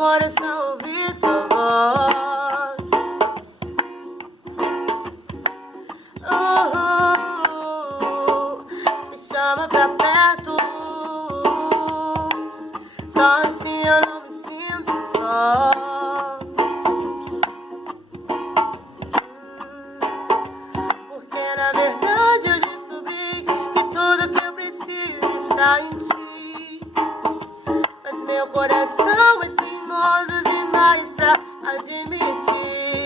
coração ouvir tua voz. Me chama pra perto, só assim eu não me sinto só. Porque na verdade eu descobri que tudo que eu preciso está em ti. Mas meu coração é teimoso demais pra admitir